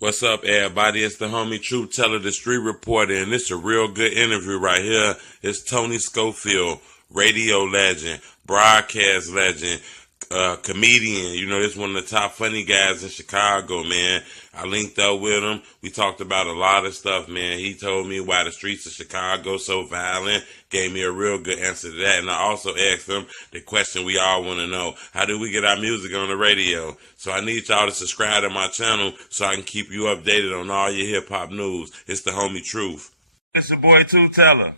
What's up, everybody? It's the homie Truth Teller, the street reporter, and it's a real good interview right here. It's Tony Schofield, radio legend, broadcast legend, comedian. You know, this one of the top funny guys in Chicago, man. I linked up with him. We talked about a lot of stuff, man. He told me why the streets of Chicago so violent. Gave me a real good answer to that. And I also asked him the question we all want to know. How do we get our music on the radio? So I need y'all to subscribe to my channel so I can keep you updated on all your hip-hop news. It's the homie Truth. It's your boy Truth Teller.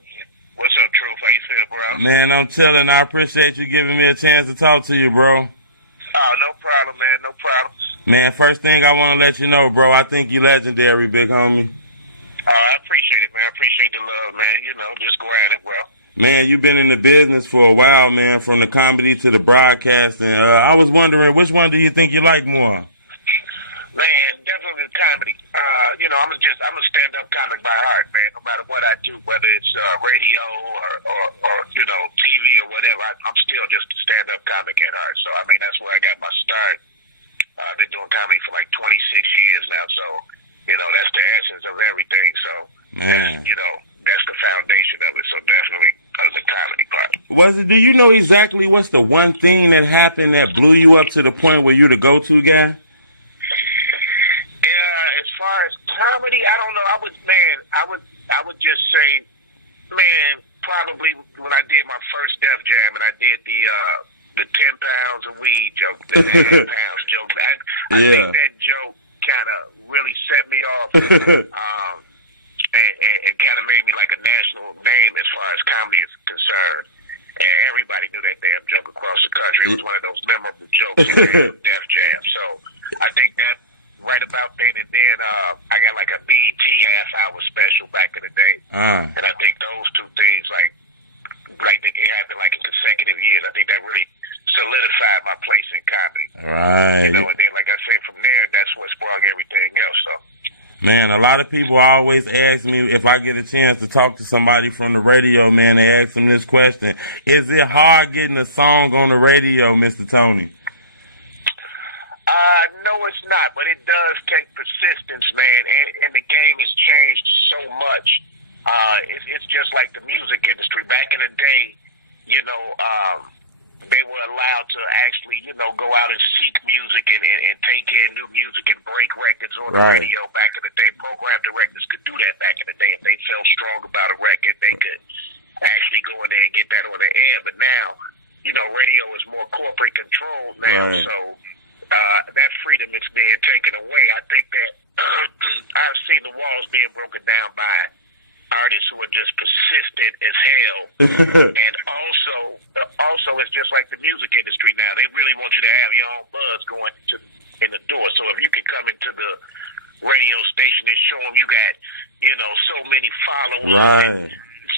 What's up, Truth? How you feel, bro? Man, I'm chilling. I appreciate you giving me a chance to talk to you, bro. Oh, no problem, man. No problem. Man, first thing I want to let you know, bro, I think you legendary, big homie. Oh, I appreciate it, man. I appreciate the love, man. You know, just go at it, bro. Man, you've been in the business for a while, man, from the comedy to the broadcasting. I was wondering, which one do you think you like more? Man, definitely the comedy. You know, I'm a stand-up comic by heart, man. No matter what I do, whether it's radio or you know, TV or whatever, I'm still just a stand-up comic at heart. So, I mean, that's where I got my start. I've been doing comedy for like 26 years now, so, you know, that's the essence of everything. So, you know, that's the foundation of it. So, definitely the comedy part. Do you know exactly what's the one thing that happened that blew you up to the point where you're the go-to guy? As far as comedy, I don't know. I would just say, man, probably when I did my first Def Jam and I did the 10 pounds of weed joke, the 10 pounds joke. I think that joke kind of really set me off, and kind of made me like a national name as far as comedy is concerned. And everybody knew that damn joke across the country. It was one of those memorable jokes in Def Jam. So I think that right about then, and then I got like a BET half-hour special back in the day. And I think those two things, like it happened like in consecutive years. I think that really solidified my place in comedy. Right. You know, and then like I said, from there, that's what sprung everything else. So. Man, a lot of people always ask me if I get a chance to talk to somebody from the radio, man, they ask them this question. Is it hard getting a song on the radio, Mr. Tony? No, it's not, but it does take persistence, man, and the game has changed so much. It's just like the music industry. Back in the day, you know, they were allowed to actually, you know, go out and seek music and take in new music and break records on the radio. Back in the day, program directors could do that back in the day. If they felt strong about a record, they could actually go in there and get that on the air. But now, you know, radio is more corporate controlled now, so that freedom is being taken away. I think that I've seen the walls being broken down by artists who are just persistent as hell. And also it's just like the music industry now. They really want you to have your own buzz going in the door. So if you can come into the radio station and show them you got, you know, so many followers and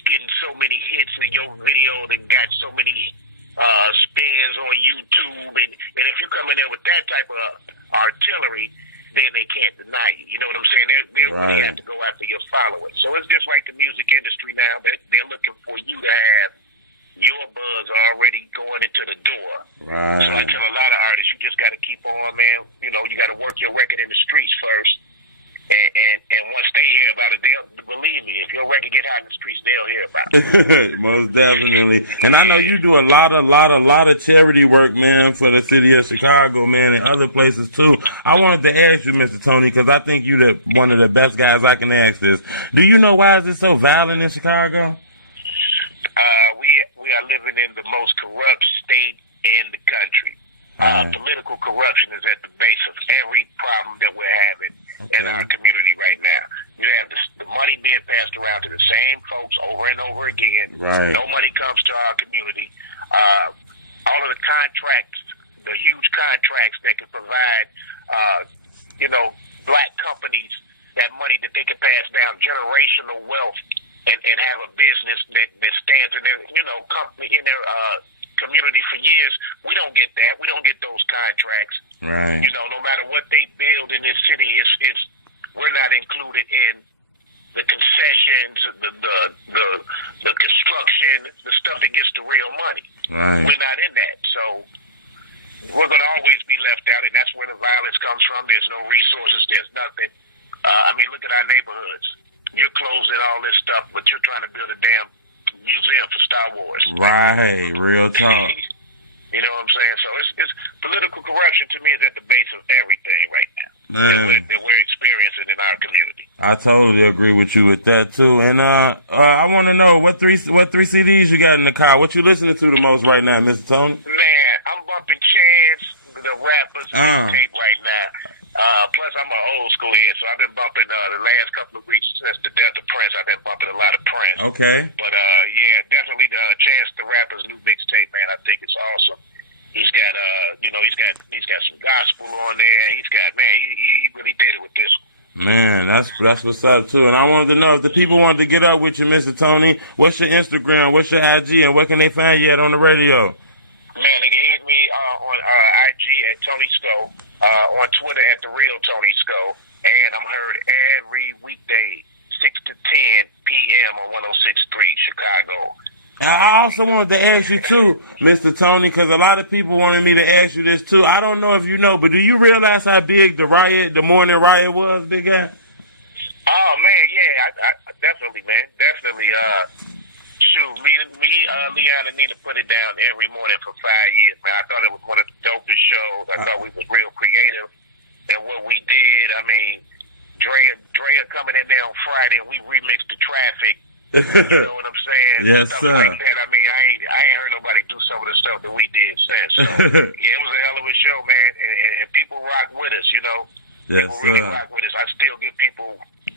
getting so many hits in your video and got so many spins on YouTube, and if you come in there with that type of artillery, then they can't deny you. You know what I'm saying? They really have to go after your followers. So it's just like the music industry now. They're looking for you to have your buzz already going into the door. So I tell a lot of artists, you just got to keep on, man. You know, you got to work your record in the streets first. And once they hear about it, they'll believe me. If your record get hot in the streets, they'll hear about it. Most definitely. And I know you do a lot of charity work, man, for the city of Chicago, man, and other places too. I wanted to ask you, Mr. Tony, because I think you're one of the best guys I can ask this. Do you know why is it so violent in Chicago? We are living in the most corrupt state in the country. Political corruption is at the base of every problem that we're having in our community right now. You have the money being passed around to the same folks over and over again. No money comes to our community. All of the contracts, the huge contracts that can provide, you know, black companies that money that they can pass down generational wealth and have a business that stands in their, you know, company in their community for years. We don't get that. We don't get those contracts. You know, no matter what they build in this city, we're not included in the concessions, the construction, the stuff that gets the real money. We're not in that. So we're going to always be left out, and that's where the violence comes from. There's no resources. There's nothing. I mean, look at our neighborhoods. You're closing all this stuff, but you're trying to build a damn museum for Star Wars. Right, real talk. You know what I'm saying? So it's political corruption to me is at the base of everything right now that we're experiencing in our community. I totally agree with you with that too. And I want to know what three CDs you got in the car. What you listening to the most right now, Mr. Tony? Man, I'm bumping Chance, the rappers, tape right now. Plus, I'm an old school head, so I've been bumping the last couple of weeks since the death of Prince. I've been bumping a lot of Prince. Okay. But yeah, definitely the Chance the Rapper's new mixtape, man. I think it's awesome. He's got he's got some gospel on there. He's got he really did it with this one. Man, that's what's up too. And I wanted to know if the people wanted to get up with you, Mr. Tony. What's your Instagram? What's your IG? And where can they find you at on the radio? Man, they can hit me on IG at Tony Sco, on Twitter at The Real Tony Sco, and I'm heard every weekday, 6 to 10 p.m. on 106.3 Chicago. I also wanted to ask you too, Mr. Tony, because a lot of people wanted me to ask you this too. I don't know if you know, but do you realize how big the morning riot was, big guy? Oh man, yeah, I definitely, man, definitely. Shoot, Leon need to put it down every morning for 5 years, man. I thought it was one of the dopest shows. I thought we was real creative in what we did. I mean, Drea coming in there on Friday, and we remixed the traffic. You know what I'm saying? Yes, stuff sir. like that. I mean, I ain't heard nobody do some of the stuff that we did since. So, yeah, it was a hell of a show, man. And people rock with us, you know. Yes, people really rock with us. I still get people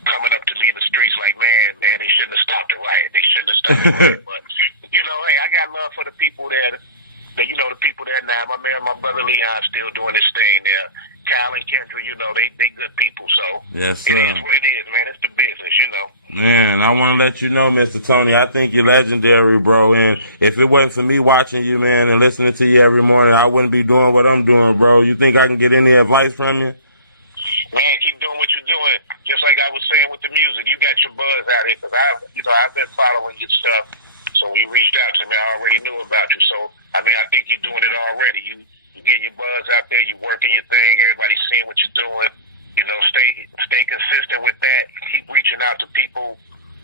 coming up to me in the streets like, man, they shouldn't have stopped the riot. They shouldn't have stopped the riot. But, you know, hey, I got love for the people there. You know, the people there now. My brother Leon still doing his thing there. Kyle and Kendra, you know, they good people. So, yes, sir. It is what it is, man. It's the business, you know. Man, I want to let you know, Mr. Tony, I think you're legendary, bro. And if it wasn't for me watching you, man, and listening to you every morning, I wouldn't be doing what I'm doing, bro. You think I can get any advice from you? Man, keep doing what you're doing. Just like I was saying with the music, you got your buzz out here. Because I've been following your stuff. So when you reached out to me, I already knew about you. So, I mean, I think you're doing it already. You get your buzz out there. You're working your thing. Everybody's seeing what you're doing. You know, stay consistent with that. Keep reaching out to people.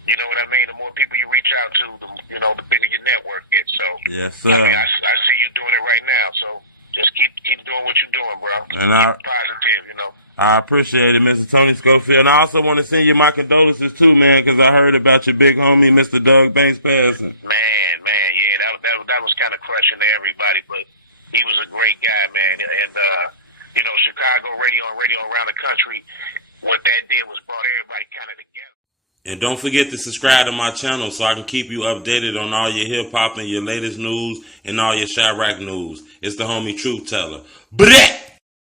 You know what I mean? The more people you reach out to, the bigger your network gets. So, yes, sir. I mean, I see you doing it right now. So, just keep doing what you're doing, bro. And keep positive, you know. I appreciate it, Mr. Tony Schofield. And I also want to send you my condolences too, man, because I heard about your big homie, Mr. Doug Banks, passing. Man, yeah, that was kind of crushing to everybody, but he was a great guy, man. And Chicago radio around the country, what that did was brought everybody kind of together. And don't forget to subscribe to my channel so I can keep you updated on all your hip hop and your latest news and all your Chirac news. It's the homie Truth Teller. Bleh!